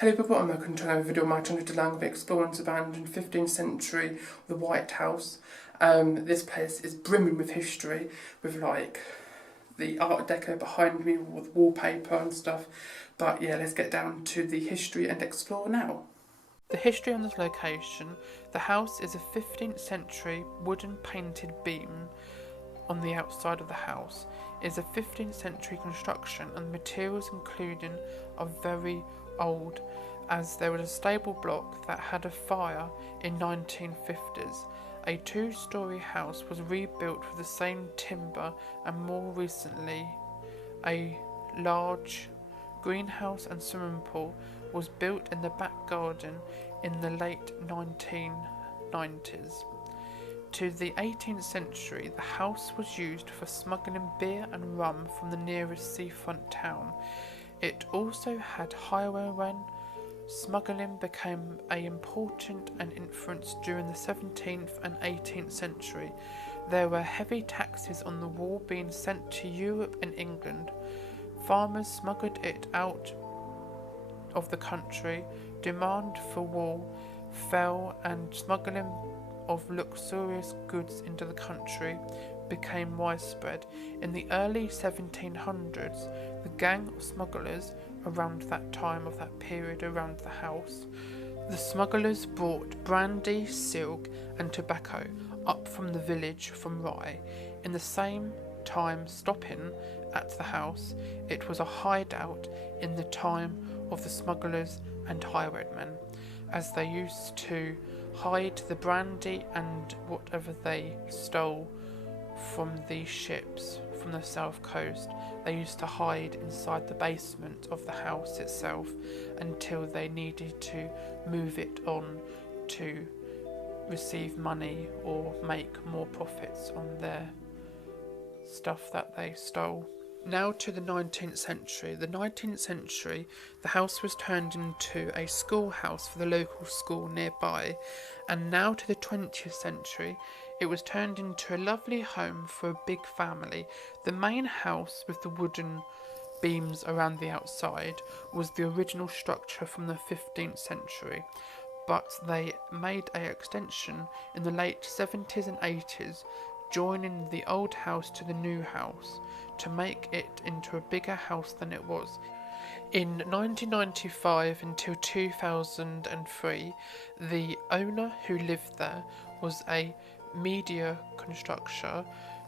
Hello people, I'm welcome to another video on my channel dealing with exploring the abandoned 15th century the White House. This place is brimming with history, with like the Art Deco behind me with wallpaper and stuff. But yeah, let's get down to the history and explore now. The history on this location: the house is a 15th century wooden painted beam on the outside of the house. It is a 15th century construction and the materials included are very old, as there was a stable block that had a fire in 1950s. A two-storey house was rebuilt with the same timber, and more recently a large greenhouse and swimming pool was built in the back garden in the late 1990s. To the 18th century, the house was used for smuggling beer and rum from the nearest seafront town. It also had highwaymen. Smuggling became an important and influence during the 17th and 18th century. There were heavy taxes on the wool being sent to Europe and England. Farmers smuggled it out of the country. Demand for wool fell, and smuggling of luxurious goods into the country became widespread. In the early 1700s, the gang of smugglers around that time of that period around the house, the smugglers brought brandy, silk and tobacco up from the village from Rye. In the same time stopping at the house, it was a hideout in the time of the smugglers and highwaymen, as they used to hide the brandy and whatever they stole from the ships from the south coast. They used to hide inside the basement of the house itself until they needed to move it on to receive money or make more profits on their stuff that they stole. Now to the 19th century. The 19th century, the house was turned into a schoolhouse for the local school nearby, and now to the 20th century, it was turned into a lovely home for a big family. The main house with the wooden beams around the outside was the original structure from the 15th century, but they made an extension in the late 70s and 80s, joining the old house to the new house to make it into a bigger house than it was. In 1995 until 2003, the owner who lived there was a media constructor,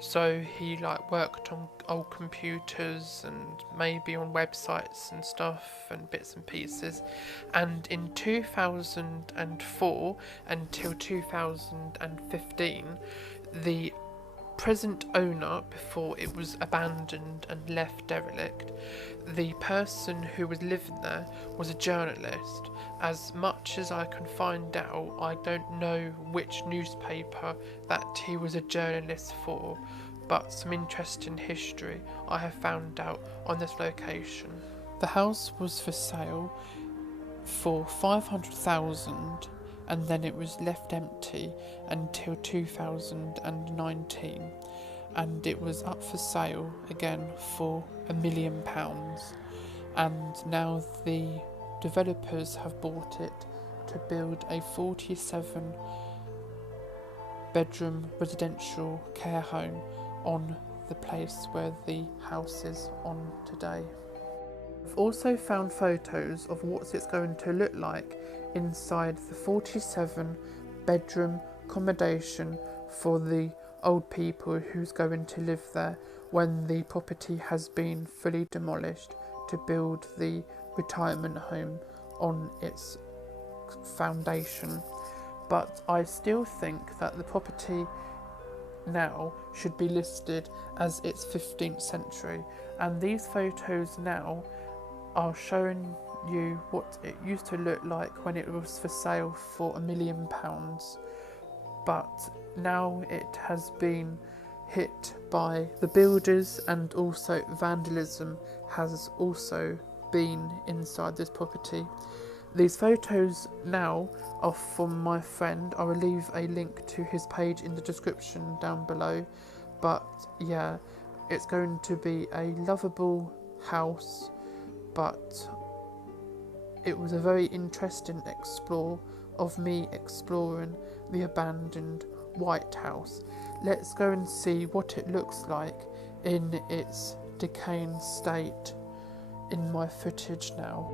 so he worked on old computers and maybe on websites and stuff and bits and pieces. And in 2004 until 2015, the present owner, before it was abandoned and left derelict, the person who was living there was a journalist. As much as I can find out, I don't know which newspaper that he was a journalist for, but some interesting history I have found out on this location. The house was for sale for $500,000, and then it was left empty until 2019, and it was up for sale again for £1 million, and now the developers have bought it to build a 47 bedroom residential care home on the place where the house is on today. I've also found photos of what it's going to look like inside the 47 bedroom accommodation for the old people who's going to live there when the property has been fully demolished to build the retirement home on its foundation. But I still think that the property now should be listed as it's 15th century, and these photos now are showing you what it used to look like when it was for sale for £1 million, but now it has been hit by the builders, and also vandalism has also been inside this property. These photos now are from my friend. I will leave a link to his page in the description down below, but yeah, it's going to be a lovable house, but it was a very interesting explore of me exploring the abandoned White House. Let's go and see what it looks like in its decaying state in my footage now.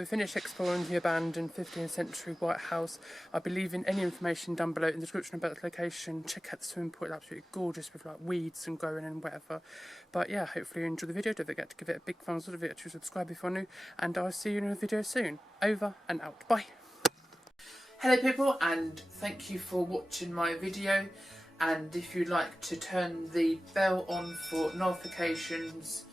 we finished exploring the abandoned 15th century White House. I'll be leaving any information down below in the description about the location. Check out the swimming pool, it's absolutely gorgeous with like weeds and growing and whatever. But yeah, hopefully you enjoyed the video. Don't forget to give it a big thumbs up, don't forget to subscribe if you're new, and I'll see you in a video soon. Over and out. Bye. Hello people, and thank you for watching my video. And if you'd like to turn the bell on for notifications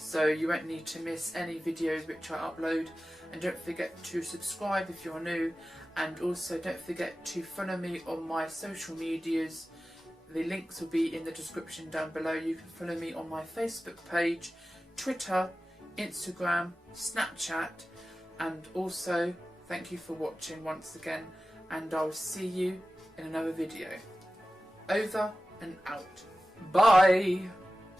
so you won't need to miss any videos which I upload, and don't forget to subscribe if you're new, and also don't forget to follow me on my social medias. The links will be in the description down below. You can follow me on my Facebook page, Twitter, Instagram, Snapchat, and also thank you for watching once again, and I'll see you in another video. Over and out. Bye!